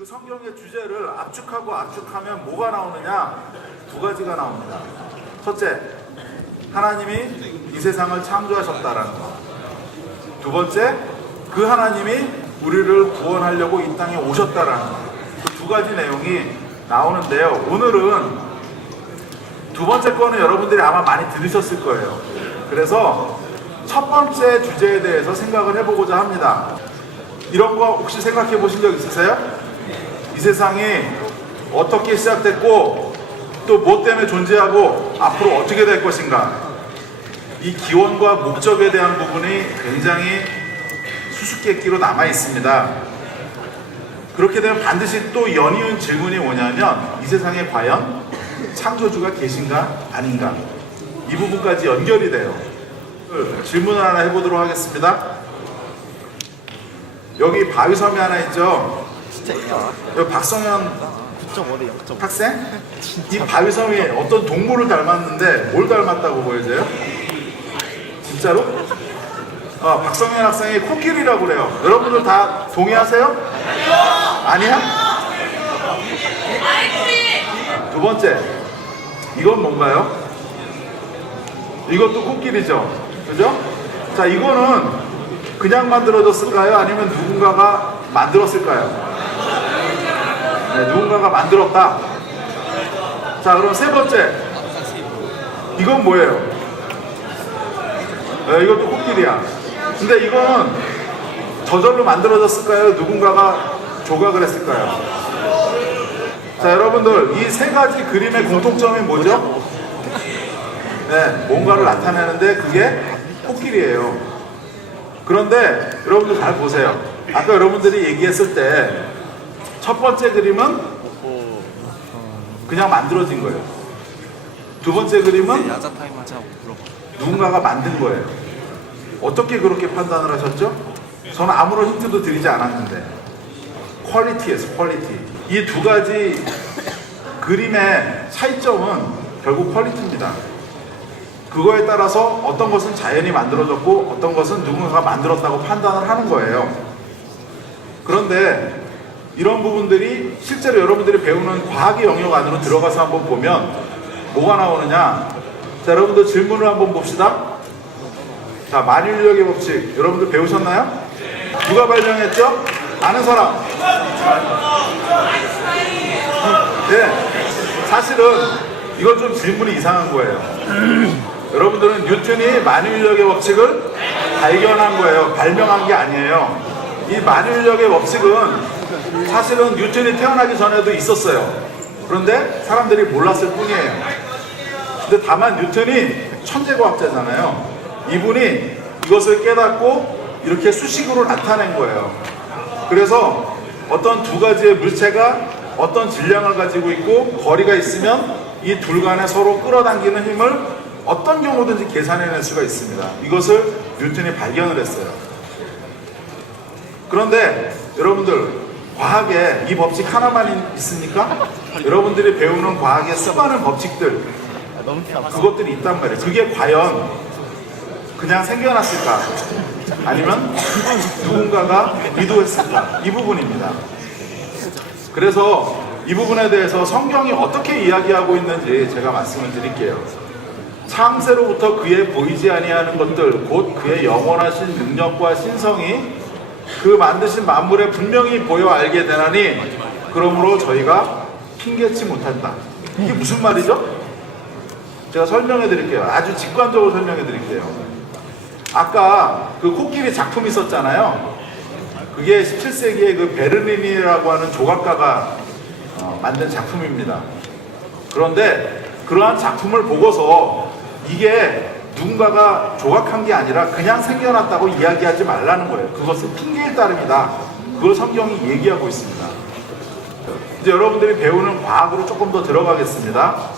그 성경의 주제를 압축하고 압축하면 뭐가 나오느냐? 두 가지가 나옵니다. 첫째, 하나님이 이 세상을 창조하셨다라는 것. 두 번째, 그 하나님이 우리를 구원하려고 이 땅에 오셨다라는 것. 그 두 가지 내용이 나오는데요. 오늘은 두 번째 거는 여러분들이 아마 많이 들으셨을 거예요. 그래서 첫 번째 주제에 대해서 생각을 해보고자 합니다. 이런 거 혹시 생각해 보신 적 있으세요? 이 세상이 어떻게 시작됐고 또 뭐 때문에 존재하고 앞으로 어떻게 될 것인가, 이 기원과 목적에 대한 부분이 굉장히 수수께끼로 남아 있습니다. 그렇게 되면 반드시 또 연이은 질문이 뭐냐면, 이 세상에 과연 창조주가 계신가 아닌가, 이 부분까지 연결이 돼요. 질문을 하나 해보도록 하겠습니다. 여기 바위섬이 하나 있죠? 여기 박성현 학생? 이 바위섬이 어떤 동물을 닮았는데 뭘 닮았다고 보여져요? 진짜로? 박성현 학생이 코끼리라고 그래요. 여러분들 다 동의하세요? 아니야? 두 번째, 이건 뭔가요? 이것도 코끼리죠? 그죠? 자, 이거는 그냥 만들어졌을까요? 아니면 누군가가 만들었을까요? 네, 누군가가 만들었다. 자, 그럼 세 번째, 이건 뭐예요? 네, 이것도 코끼리야. 근데 이거는 저절로 만들어졌을까요? 누군가가 조각을 했을까요? 자, 여러분들, 이 세 가지 그림의 공통점이 뭐죠? 네, 뭔가를 나타내는데 그게 코끼리예요. 그런데 여러분들 잘 보세요. 아까 여러분들이 얘기했을 때 첫 번째 그림은 그냥 만들어진 거예요. 두 번째 그림은 누군가가 만든 거예요. 어떻게 그렇게 판단을 하셨죠? 저는 아무런 힌트도 드리지 않았는데. 퀄리티에서 퀄리티. 이 두 가지 그림의 차이점은 결국 퀄리티입니다. 그거에 따라서 어떤 것은 자연이 만들어졌고 어떤 것은 누군가가 만들었다고 판단을 하는 거예요. 그런데 이런 부분들이 실제로 여러분들이 배우는 과학의 영역 안으로 들어가서 한번 보면 뭐가 나오느냐. 자, 여러분들 질문을 한번 봅시다. 자, 만유인력의 법칙 여러분들 배우셨나요? 누가 발명했죠? 아는 사람? 네, 사실은 이건 좀 질문이 이상한 거예요. 여러분들은 뉴턴이 만유인력의 법칙을 발견한 거예요. 발명한 게 아니에요. 이 만유인력의 법칙은 사실은 뉴턴이 태어나기 전에도 있었어요. 그런데 사람들이 몰랐을 뿐이에요. 근데 다만 뉴턴이 천재과학자잖아요. 이분이 이것을 깨닫고 이렇게 수식으로 나타낸 거예요. 그래서 어떤 두 가지의 물체가 어떤 질량을 가지고 있고 거리가 있으면 이 둘 간에 서로 끌어당기는 힘을 어떤 경우든지 계산해낼 수가 있습니다. 이것을 뉴턴이 발견을 했어요. 그런데 여러분들, 과학에 이 법칙 하나만 있습니까? 여러분들이 배우는 과학의 수많은 법칙들, 그것들이 있단 말이에요. 그게 과연 그냥 생겨났을까? 아니면 누군가가 의도했을까? 이 부분입니다. 그래서 이 부분에 대해서 성경이 어떻게 이야기하고 있는지 제가 말씀을 드릴게요. 창세로부터 그의 보이지 아니하는 것들, 곧 그의 영원하신 능력과 신성이 그 만드신 만물에 분명히 보여 알게 되나니 그러므로 저희가 핑계치 못한다. 이게 무슨 말이죠? 제가 설명해 드릴게요. 아주 직관적으로 설명해 드릴게요. 아까 그 코끼리 작품 있었잖아요. 그게 17세기에 그 베르니니라고 하는 조각가가 만든 작품입니다. 그런데 그러한 작품을 보고서 이게 누군가가 조각한 게 아니라 그냥 생겨났다고 이야기하지 말라는 거예요. 그것은 핑계일 따름이다. 그걸 성경이 얘기하고 있습니다. 이제 여러분들이 배우는 과학으로 조금 더 들어가겠습니다.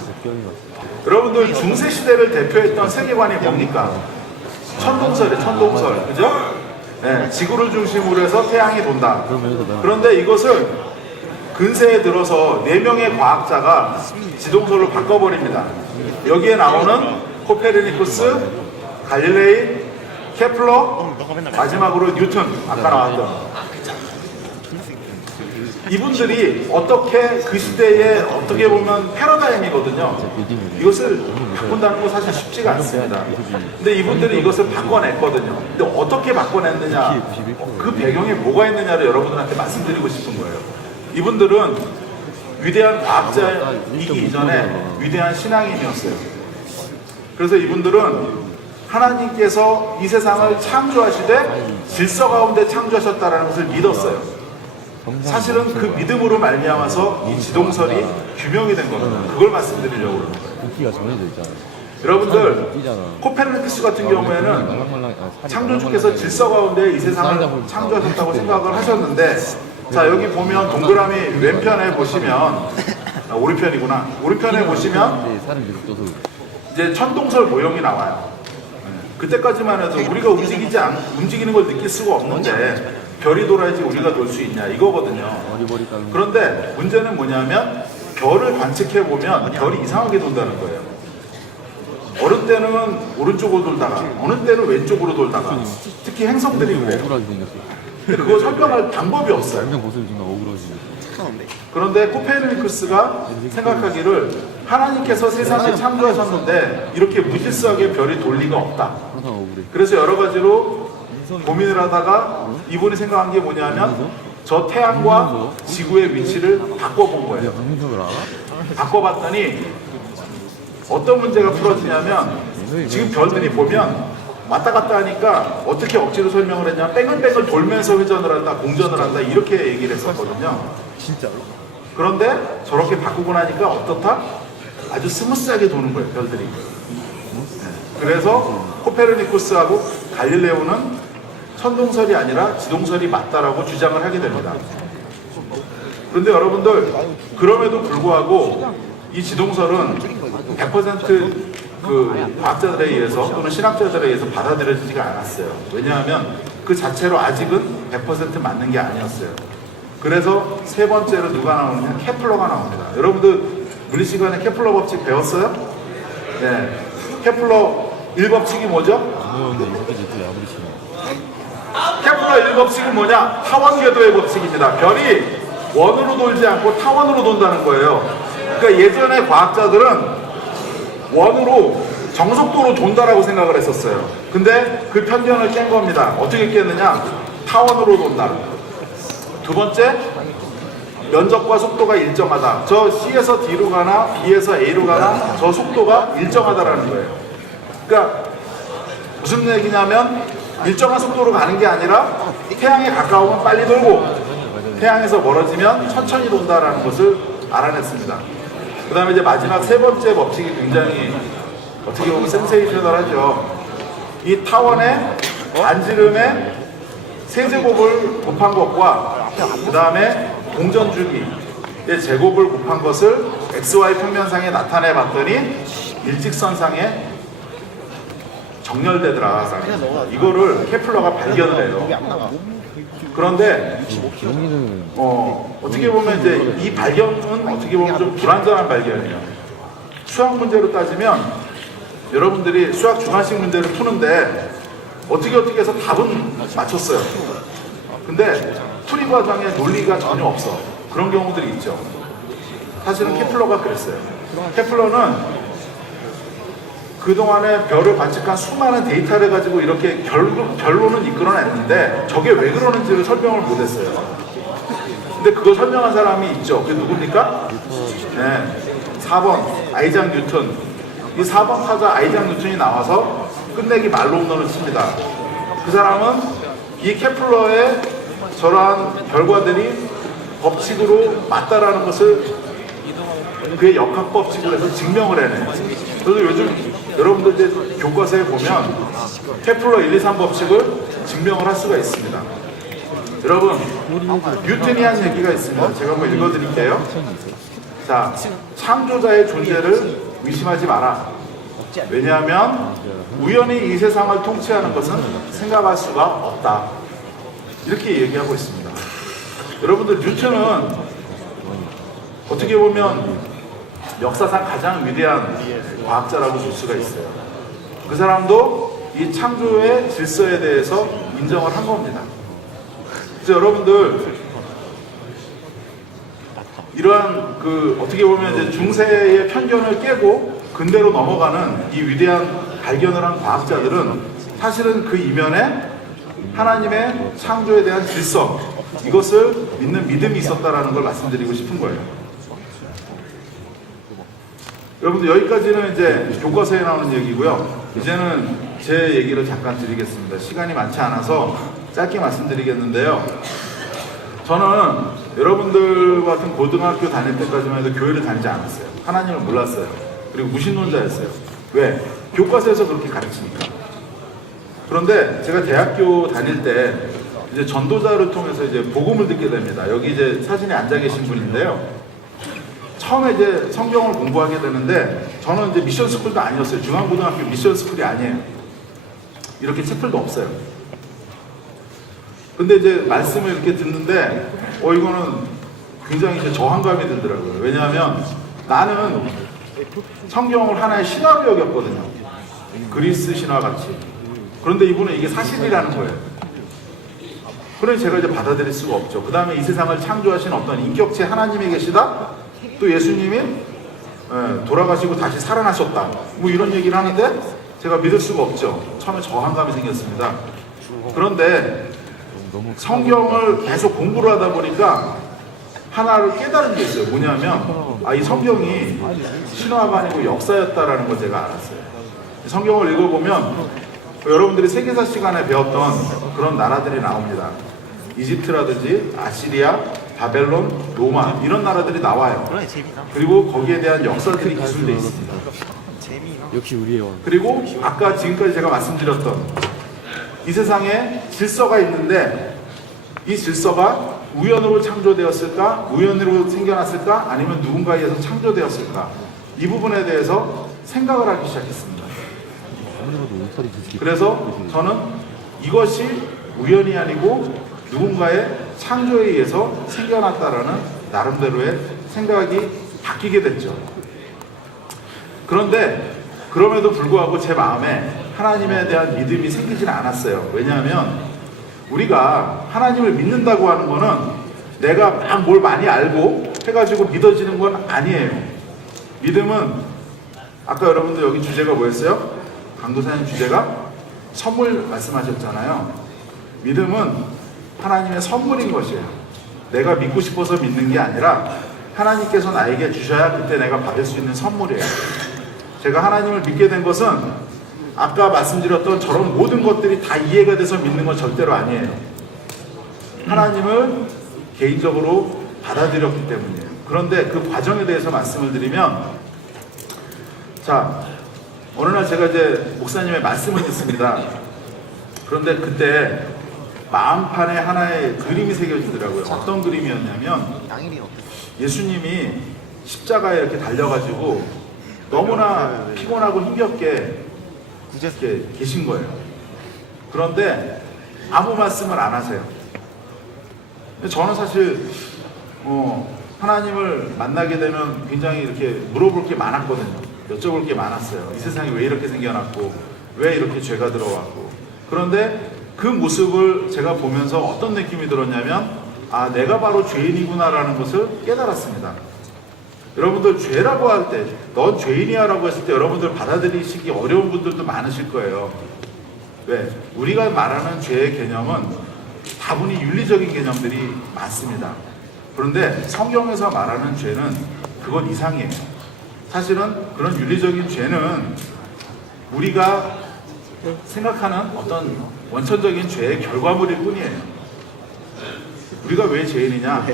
여러분들 중세시대를 대표했던 세계관이 뭡니까? 천동설이에요. 천동설. 그죠? 네, 지구를 중심으로 해서 태양이 돈다. 그런데 이것을 근세에 들어서 4명의 과학자가 지동설로 바꿔버립니다. 여기에 나오는 코페르니쿠스, 갈릴레이, 케플러, 마지막으로 뉴턴, 아까 나왔던. 이분들이 어떻게 그 시대에 어떻게 보면 패러다임이거든요. 이것을 바꾼다는 건 사실 쉽지가 않습니다. 근데 이분들이 이것을 바꿔냈거든요. 근데 어떻게 바꿔냈느냐, 그 배경에 뭐가 있느냐를 여러분들한테 말씀드리고 싶은 거예요. 이분들은 위대한 과학자이기 이전에 위대한 신앙인이었어요. 그래서 이분들은 하나님께서 이 세상을 창조하시되 질서 가운데 창조하셨다는 것을 믿었어요. 사실은 그 믿음으로 말미암아서 이 지동설이 규명이 된 겁니다. 그걸 말씀드리려고 그러는 거예요. 기가 정해져 있잖아. 여러분들, 코페르니쿠스 같은 경우에는 창조주께서 질서 가운데 이 세상을 창조하셨다고 생각을 하셨는데, 자, 여기 보면 동그라미 왼편에 보시면, 오른편이구나. 오른편에 보시면 이제 천동설 모형이 나와요. 그때까지만 해도 우리가 움직이는 걸 느낄 수가 없는데 별이 돌아야지 우리가 돌 수 있냐 이거거든요. 그런데 문제는 뭐냐면 별을 관측해 보면 별이 이상하게 돈다는 거예요. 어느 때는 오른쪽으로 돌다가 어느 때는 왼쪽으로 돌다가 특히 행성들이 그래요. 그거 설명할 방법이 없어요. 그런데 코페르니쿠스가 생각하기를 하나님께서 세상을 창조하셨는데 이렇게 무질서하게 별이 돌 리가 없다. 그래서 여러 가지로 고민을 하다가 이분이 생각한 게 뭐냐면 저 태양과 지구의 위치를 바꿔본 거예요. 바꿔봤더니 어떤 문제가 풀어지냐면 지금 별들이 보면 왔다 갔다 하니까 어떻게 억지로 설명을 했냐면 뺑글뺑글 돌면서 회전을 한다, 공전을 한다 이렇게 얘기를 했었거든요. 진짜로? 그런데 저렇게 바꾸고 나니까 어떻다? 아주 스무스하게 도는 거예요, 별들이. 그래서 코페르니쿠스하고 갈릴레오는 천동설이 아니라 지동설이 맞다라고 주장을 하게 됩니다. 그런데 여러분들, 그럼에도 불구하고 이 지동설은 100% 그 과학자들에 의해서 또는 신학자들에 의해서 받아들여지지가 않았어요. 왜냐하면 그 자체로 아직은 100% 맞는 게 아니었어요. 그래서 세 번째로 누가 나오느냐? 케플러가 나옵니다. 여러분들 물리 시간에 케플러 법칙 배웠어요? 네. 케플러 1법칙이 뭐죠? 케플러 1법칙은 뭐냐? 타원 궤도의 법칙입니다. 별이 원으로 돌지 않고 타원으로 돈다는 거예요. 그러니까 예전에 과학자들은 원으로 정속도로 돈다라고 생각을 했었어요. 근데 그 편견을 깬 겁니다. 어떻게 깼느냐? 타원으로 돈다. 두 번째, 면적과 속도가 일정하다. 저 C에서 D로 가나 B에서 A로 가나 저 속도가 일정하다라는 거예요. 그러니까 무슨 얘기냐면 일정한 속도로 가는 게 아니라 태양에 가까우면 빨리 돌고 태양에서 멀어지면 천천히 돈다라는 것을 알아냈습니다. 그 다음에 이제 마지막 세 번째 법칙이 굉장히 어떻게 보면 센세이셔널하죠. 이 타원의 반지름의 세제곱을 곱한 것과 그 다음에 공전주기의 제곱을 곱한 것을 XY 평면상에 나타내 봤더니 일직선상에 정렬되더라. 이거를 케플러가 발견을 해요. 그런데 어떻게 보면 이제 이 발견은 어떻게 보면 좀 불완전한 발견이에요. 수학 문제로 따지면 여러분들이 수학 주관식 문제를 푸는데 어떻게 해서 답은 맞췄어요. 근데 풀이 과정에 논리가 전혀 없어. 그런 경우들이 있죠. 사실은 케플러가 그랬어요. 케플러는 그동안에 별을 관측한 수많은 데이터를 가지고 이렇게 결론은 이끌어냈는데 저게 왜 그러는지를 설명을 못했어요. 근데 그거 설명한 사람이 있죠. 그게 누굽니까? 네, 4번 아이작 뉴턴. 이 4번 타자 아이작 뉴턴이 나와서 끝내기 말로 홈런을 칩니다. 그 사람은 이 케플러의 저러한 결과들이 법칙으로 맞다라는 것을 그의 역학법칙으로 해서 증명을 해내요. 그래서 요즘 여러분들 이제 교과서에 보면 케플러 1, 2, 3 법칙을 증명을 할 수가 있습니다. 여러분, 뉴턴이 한 얘기가 있습니다. 제가 한번 읽어드릴게요. 자, 창조자의 존재를 의심하지 마라. 왜냐하면 우연히 이 세상을 통치하는 것은 생각할 수가 없다. 이렇게 얘기하고 있습니다. 여러분들, 뉴턴은 어떻게 보면 역사상 가장 위대한 과학자라고 볼 수가 있어요. 그 사람도 이 창조의 질서에 대해서 인정을 한 겁니다. 그래서 여러분들, 이러한 그 어떻게 보면 이제 중세의 편견을 깨고 근대로 넘어가는 이 위대한 발견을 한 과학자들은 사실은 그 이면에 하나님의 창조에 대한 질서, 이것을 믿는 믿음이 있었다라는 걸 말씀드리고 싶은 거예요. 여러분들 여기까지는 이제 교과서에 나오는 얘기고요. 이제는 제 얘기를 잠깐 드리겠습니다. 시간이 많지 않아서 짧게 말씀드리겠는데요. 저는 여러분들 같은 고등학교 다닐 때까지만 해도 교회를 다니지 않았어요. 하나님을 몰랐어요. 그리고 무신론자였어요. 왜? 교과서에서 그렇게 가르치니까. 그런데 제가 대학교 다닐 때 이제 전도자를 통해서 이제 복음을 듣게 됩니다. 여기 이제 사진에 앉아 계신 분인데요. 처음에 이제 성경을 공부하게 되는데 저는 이제 미션 스쿨도 아니었어요. 중앙고등학교 미션 스쿨이 아니에요. 이렇게 책들도 없어요. 근데 이제 말씀을 이렇게 듣는데 이거는 굉장히 이제 저항감이 들더라고요. 왜냐하면 나는 성경을 하나의 신화로 여겼거든요. 그리스 신화 같이. 그런데 이분은 이게 사실이라는 거예요. 그래서 제가 이제 받아들일 수가 없죠. 그 다음에 이 세상을 창조하신 어떤 인격체 하나님이 계시다? 또 예수님이 돌아가시고 다시 살아나셨다. 뭐 이런 얘기를 하는데 제가 믿을 수가 없죠. 처음에 저항감이 생겼습니다. 그런데 성경을 계속 공부를 하다 보니까 하나를 깨달은 게 있어요. 뭐냐면 이 성경이 신화가 아니고 역사였다라는 걸 제가 알았어요. 성경을 읽어보면 여러분들이 세계사 시간에 배웠던 그런 나라들이 나옵니다. 이집트라든지 아시리아, 바벨론, 로마 이런 나라들이 나와요. 그리고 거기에 대한 역사들이 기술되어 있습니다. 역시 우리의 왕. 그리고 아까 지금까지 제가 말씀드렸던 이 세상에 질서가 있는데 이 질서가 우연으로 창조되었을까? 우연으로 생겨났을까? 아니면 누군가에 의해서 창조되었을까? 이 부분에 대해서 생각을 하기 시작했습니다. 그래서 저는 이것이 우연이 아니고 누군가의 창조에 의해서 생겨났다라는 나름대로의 생각이 바뀌게 됐죠. 그런데 그럼에도 불구하고 제 마음에 하나님에 대한 믿음이 생기지는 않았어요. 왜냐하면 우리가 하나님을 믿는다고 하는 거는 내가 막 뭘 많이 알고 해가지고 믿어지는 건 아니에요. 믿음은 아까 여러분들 여기 주제가 뭐였어요? 강도사님 주제가 선물 말씀하셨잖아요. 믿음은 하나님의 선물인 것이에요. 내가 믿고 싶어서 믿는 게 아니라 하나님께서 나에게 주셔야 그때 내가 받을 수 있는 선물이에요. 제가 하나님을 믿게 된 것은 아까 말씀드렸던 저런 모든 것들이 다 이해가 돼서 믿는 건 절대로 아니에요. 하나님을 개인적으로 받아들였기 때문이에요. 그런데 그 과정에 대해서 말씀을 드리면, 자, 어느 날 제가 이제 목사님의 말씀을 듣습니다. 그런데 그때 마음판에 하나의 그림이 새겨지더라고요. 어떤 그림이었냐면 예수님이 십자가에 이렇게 달려가지고 너무나 피곤하고 힘겹게 이렇게 계신 거예요. 그런데 아무 말씀을 안 하세요. 저는 사실 하나님을 만나게 되면 굉장히 이렇게 물어볼 게 많았거든요. 여쭤볼 게 많았어요. 이 세상이 왜 이렇게 생겨났고 왜 이렇게 죄가 들어왔고. 그런데 그 모습을 제가 보면서 어떤 느낌이 들었냐면 내가 바로 죄인이구나라는 것을 깨달았습니다. 여러분들 죄라고 할 때 넌 죄인이야 라고 했을 때 여러분들 받아들이시기 어려운 분들도 많으실 거예요. 왜? 우리가 말하는 죄의 개념은 다분히 윤리적인 개념들이 많습니다. 그런데 성경에서 말하는 죄는 그건 이상이에요. 사실은 그런 윤리적인 죄는 우리가 생각하는 어떤 원천적인 죄의 결과물일 뿐이에요. 우리가 왜 죄인이냐?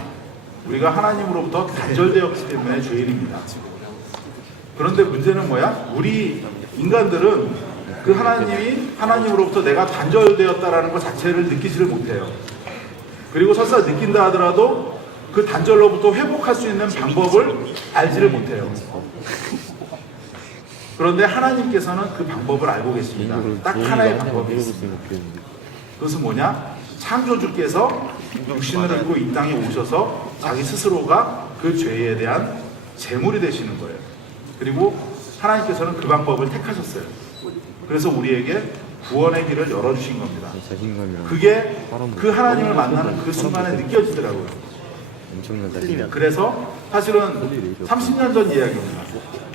우리가 하나님으로부터 단절되었기 때문에 죄인입니다. 그런데 문제는 뭐야? 우리 인간들은 그 하나님이 하나님으로부터 내가 단절되었다라는 것 자체를 느끼지를 못해요. 그리고 설사 느낀다 하더라도 그 단절로부터 회복할 수 있는 방법을 알지를 못해요. 그런데 하나님께서는 그 방법을 알고 계십니다. 딱 하나의 방법이 있습니다. 그것은 뭐냐? 창조주께서 육신을 입고 이 땅에 오셔서 자기 스스로가 그 죄에 대한 제물이 되시는 거예요. 그리고 하나님께서는 그 방법을 택하셨어요. 그래서 우리에게 구원의 길을 열어주신 겁니다. 그게 그 하나님을 만나는 그 순간에 느껴지더라고요. 엄청난 틀리면. 그래서 사실은 30년 전 이야기입니다.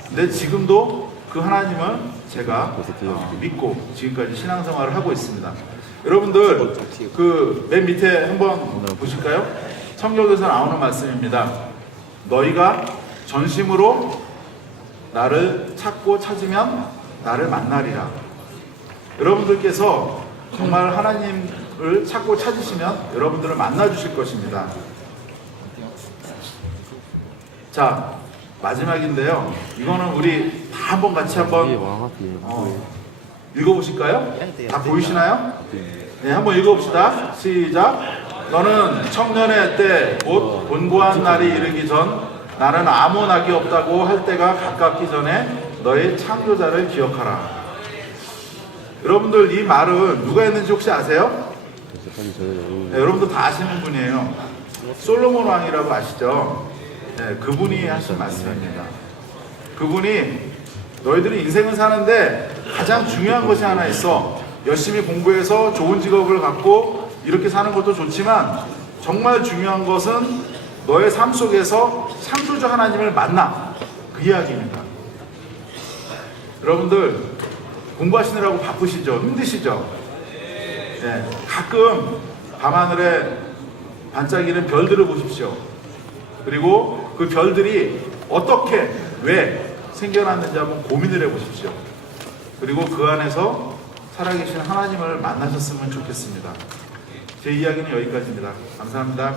근데 지금도 그 하나님을 제가 믿고 지금까지 신앙생활을 하고 있습니다. 여러분들 그 맨 밑에 한번 보실까요? 성경에서 나오는 말씀입니다. 너희가 전심으로 나를 찾고 찾으면 나를 만나리라. 여러분들께서 정말 하나님을 찾고 찾으시면 여러분들을 만나 주실 것입니다. 자, 마지막인데요. 이거는 우리 다 한번 같이 한번 읽어보실까요? 다 보이시나요? 네, 한번 읽어봅시다. 시작. 너는 청년의 때 곧 곤고한 날이 이르기 전 나는 아무 낙이 없다고 할 때가 가깝기 전에 너의 창조자를 기억하라. 여러분들 이 말은 누가 했는지 혹시 아세요? 네, 여러분들 다 아시는 분이에요. 솔로몬 왕이라고 아시죠? 네, 그분이 하신 말씀입니다. 그분이 너희들이 인생을 사는데 가장 중요한 것이 하나 있어. 열심히 공부해서 좋은 직업을 갖고 이렇게 사는 것도 좋지만 정말 중요한 것은 너의 삶 속에서 창조주 하나님을 만나. 그 이야기입니다. 여러분들 공부하시느라고 바쁘시죠? 힘드시죠? 네, 가끔 밤하늘에 반짝이는 별들을 보십시오. 그리고 그 별들이 어떻게, 왜 생겨났는지 한번 고민을 해보십시오. 그리고 그 안에서 살아계신 하나님을 만나셨으면 좋겠습니다. 제 이야기는 여기까지입니다. 감사합니다.